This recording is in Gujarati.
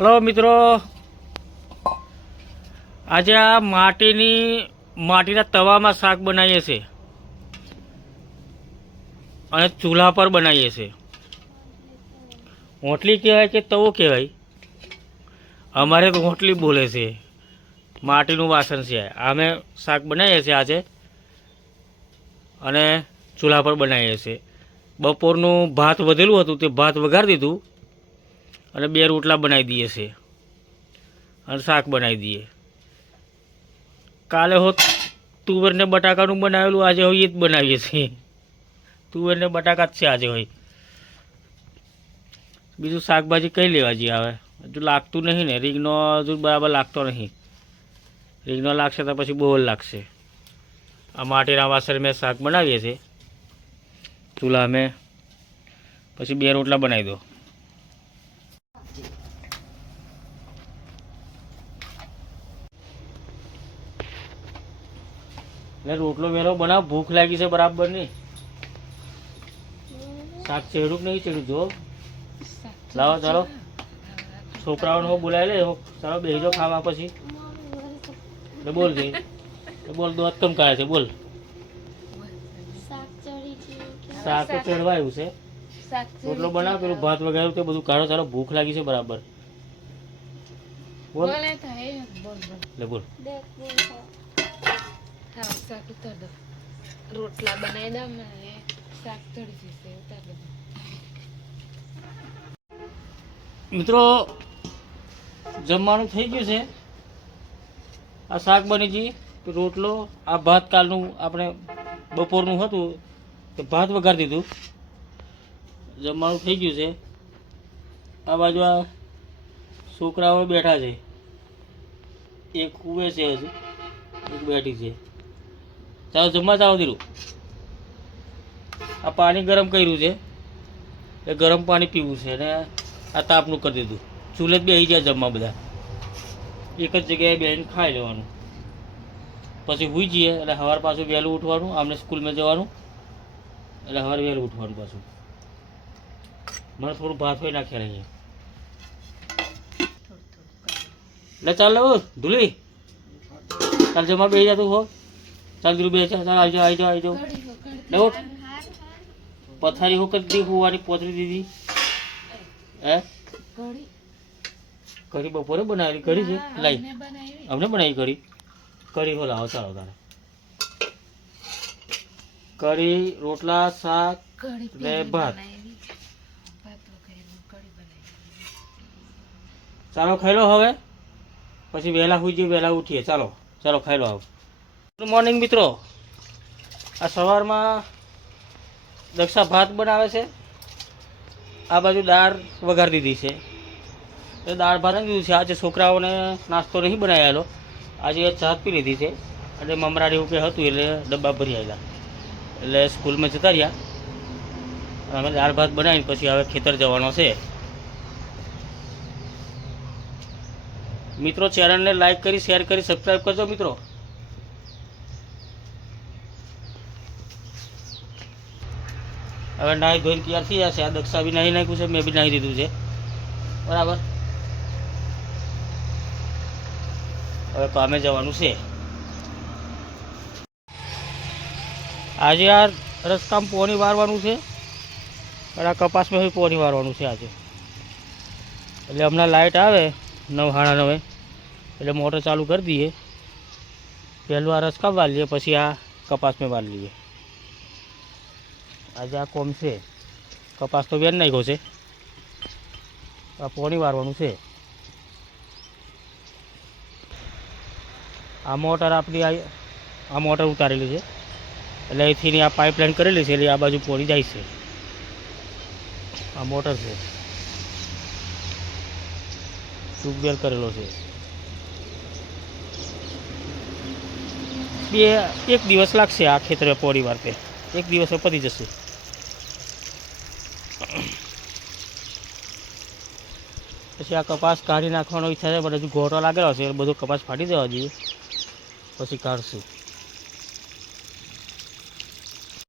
હલો મિત્રો, આજે આ માટીના તવામાં શાક બનાવીએ છીએ અને ચૂલા પર બનાવીએ છીએ. હોટલી કહેવાય કે તવો કહેવાય? અમારે તો હોટલી બોલે છે. માટીનું વાસણ છે. અમે શાક બનાવીએ છીએ આજે અને ચૂલા પર બનાવીએ છીએ. બપોરનું ભાત વધેલું હતું તે ભાત વઘારી દીધું અને 2 રોટલા બનાવી દઈએ છીએ અને શાક બનાવી દઈએ. કાલે હોત તુવેર ને બટાકાનું બનાવેલું, આજે હોય એ જ બનાવીએ છીએ. તુવેર ને બટાકા જ છે આજે હોય. બીજું શાકભાજી કઈ લેવા જઈએ? હવે હજુ લાગતું નહીં ને, રીંગનો હજુ બરાબર લાગતો નહીં. રીંગનો લાગશે તો પછી બહુ લાગશે. આ માટીના વાસણ મેં શાક બનાવીએ છીએ. ચૂલા અમે પછી 2 રોટલા બનાવી દો. એટલે રોટલો વેલો બનાવ, ભૂખ લાગી છે બરાબર નહીં. શાક ચેડું નહીં ચેડું જો. લાવો ચાલો, છોકરાઓને બોલાવી લે. ચાલો બેસી જાઓ ખાવા. પછી બોલ જઈ બોલ, દોત કમ કાઢે છે બોલ. શાક તો ચડવાયું છે. રોટલો બનાવ, પેલું ભાત વગાડ્યું તે બધું કાઢો. ચાલો ભૂખ લાગી છે બરાબર. બોલ લે બોલ. રોટલા બનાવી દઉં અને શાક ચડી જશે. મિત્રો જમવાનું થઈ ગયું છે. આ શાક બની ગઈ, રોટલો, આ ભાત કાલનું આપણે બપોરનું હતું તે ભાત વઘારી દીધું. જમવાનું થઈ ગયું છે. આ બાજુ આ છોકરાઓ બેઠા છે. એક કુવે છે, હજી એક બેઠી છે. ચાલો જમવા જાઓ દીરું. આ પાણી ગરમ કર્યું છે, એ ગરમ પાણી પીવું છે અને આ તાપનું કરી દીધું. ચૂલે જ બેસી જાય જમવા બધા. એક જ જગ્યાએ બેસીને ખાઈ લેવાનું. પછી સૂઈ જઈએ એટલે સવાર પાછું વહેલું ઉઠવાનું. આમને સ્કૂલમાં જવાનું એટલે સવારે વહેલું ઉઠવાનું પાછું. મને થોડું ભાત હોય નાખ્યા રહીએ એટલે ચાલ ધૂલી, ચાલ જમવા બેસી જતું હો. ચાલ ધીરું બે, ચાલ આવી જાઓ આવી જાઓ આવી જાઓ. લેવો પથારી હું કરી દીધી, હોવાની પોતરી દીધી. હે કઢી બપોરે બનાવેલી કઢી છે. લાઈ અમને બનાવી કઢી. કઢી હો લાવો ચાલો તારે. કઢી, રોટલા, શાક ને ભાત. ચાલો ખાઈ લો હવે, પછી વહેલા સુઈ જઈએ, વહેલા ઉઠીએ. ચાલો ચાલો ખાઈ લો. આવો ગુડ મોર્નિંગ મિત્રો. આ સવારમાં દક્ષા ભાત બનાવે છે. આ બાજુ દાળ વઘારી દીધી છે. એ દાળ ભાત દીધું છે. આજે છોકરાઓને નાસ્તો નહીં બનાવેલો. આજે ચા પી લીધી છે અને મમરા એવું કંઈ હતું એટલે ડબ્બા ભરી આવેલા એટલે સ્કૂલમાં જતા રહ્યા. અમે દાળ ભાત બનાવીને પછી હવે ખેતર જવાનો છે. મિત્રો ચેનલને લાઈક કરી, શેર કરી, સબસ્ક્રાઈબ કરજો મિત્રો. હવે નાહી ધોઈને તૈયાર થઈ જશે. આ દક્ષા બી નાહી નાખ્યું છે, મેં બી નાહી દીધું છે બરાબર. હવે કામે જવાનું છે. આજે આ રસ્તામાં પોણી વારવાનું છે અને આ કપાસમાં પોણી વારવાનું છે આજે. એટલે હમણાં લાઇટ આવે 9 સાડા 9 એટલે મોટર ચાલુ કરી દઈએ. પહેલું આ રસકા વાર લઈએ, પછી આ કપાસમાં વાર લઈએ. આજે આ કોમ છે. કપાસ તો વેર નાખ્યો છે, આ પોણી વારવાનું છે. આ મોટર આપણી આ મોટર ઉતારેલી છે એટલે અહીંથી આ પાઇપલાઇન કરેલી છે એટલે આ બાજુ પોણી જાય છે. આ મોટર છે, ટ્યુબવેલ કરેલો છે. એક દિવસ લાગશે આ ખેતરે પોણી વારતે. એક દિવસ પતી જશે. પછી આ કપાસ કાઢી નાખવાનો ઈચ્છા છે, પણ હજુ ઘોટો લાગેલો છે. બધું કપાસ ફાટી દેવા જોઈએ પછી કાઢશું.